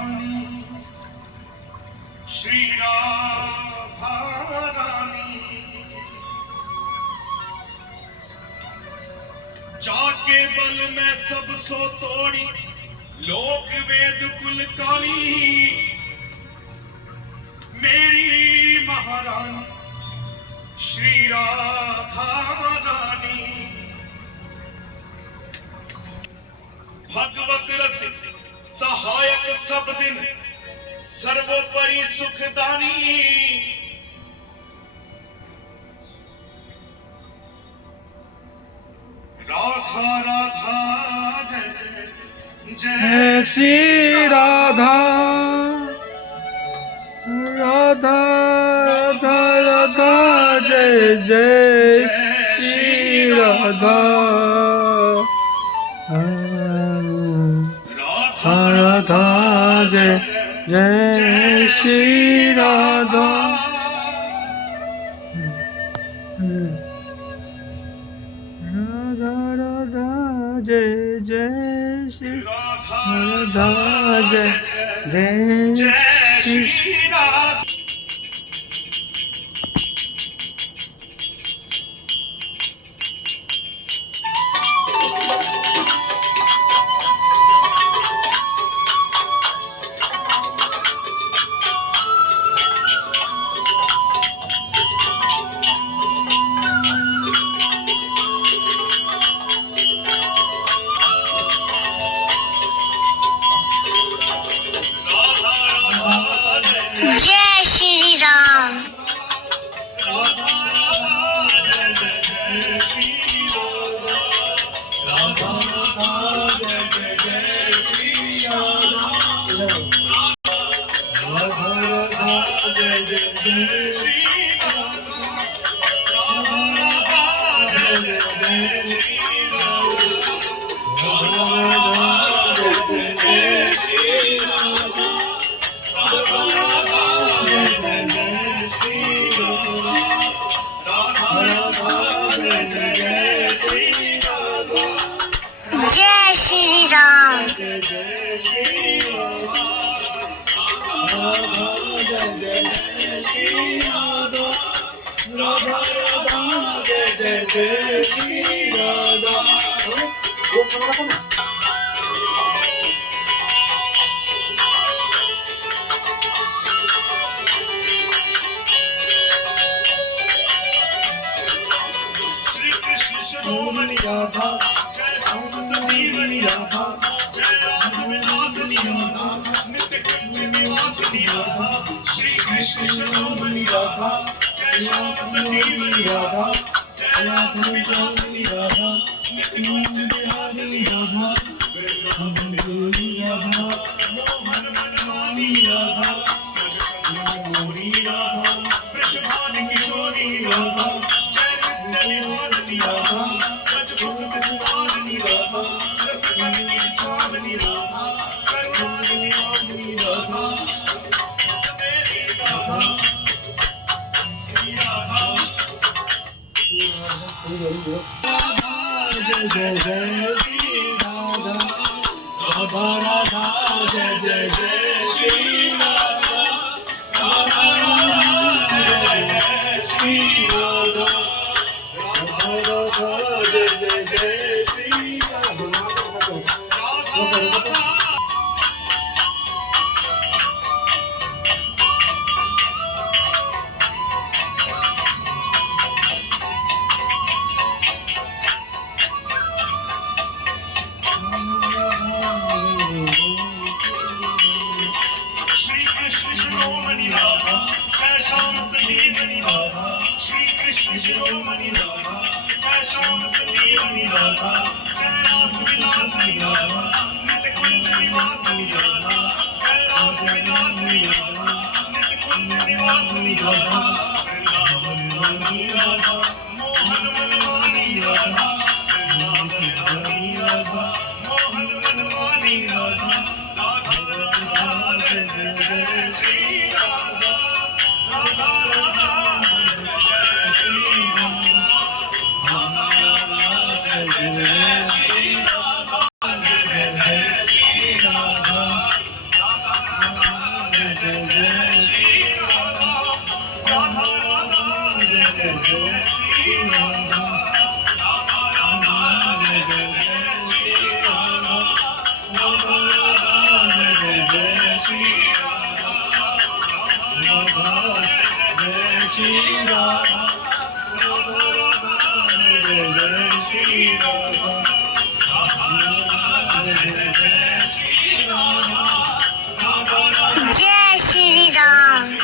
रानी श्री राधा रानी जाके बल में सब सो तोड़ी लोक वेद कुल काली मेरी महारानी श्री राधा रानी भगवत रस सहायक सब दिन सर्वोपरि सुखदानी राधा राधा जय जय श्री राधा राधा राधा राधा जय जय श्री राधा राधा जय जय श्री राधा राधा राधा जय जय श्री राधा जय जय श्री जय श्री राम। जय श्री राम। श्री कृष्ण शिरोमणि राधा जय श्याम संजीवनी राधा जय रास विलासनी राधा नित्य कुंज निवासनी राधा श्री कृष्ण शिरोमणि राधा जय श्याम संजीवनी राधा जय रास विलासनी राधा नित्य कुंज निवासनी राधा वृंदावनी राधा मोहन मनमानी राधा ब्रजमोहनी राधा वृषभान किशोरी राधा जय नित्य निवासनी राधा ब्रज सुख विस्तारनी राधा रसगंगी स्वामिनी राधा करुणानिधि वासिनी राधा मेरी राधा श्री राधा जय जय जय श्री राधा राधा राधा जय जय जय श्री राधा राधा राधा जय जय श्री राधा राधा राधा जय जय जय श्री राधा राधा राधा श्री कृष्ण शिरोमणि राधा जय श्याम संजीवनी राधा श्री कृष्ण शिरोमणि राधा जय श्याम संजीवनी राधा जय रास विलासनी राधा नित्य कुंज निवासनी राधा जय रास विलासनी राधा नित्य कुंज निवासनी राधा वृंदावनी राधा मोहन मनमानी राधा वृंदावनी राधा मोहन मनमानी राधा राधा राधा जय जय श्री राधा राधा राधा जय श्री राधा राधा राधा जय श्री राधा जय श्री राधा राधा जय श्री राम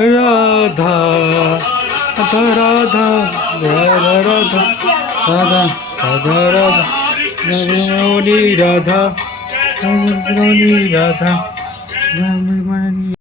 राधा राधा राधा राधा राधा राधा राधा राधा रानी राधा रानी राधा रानी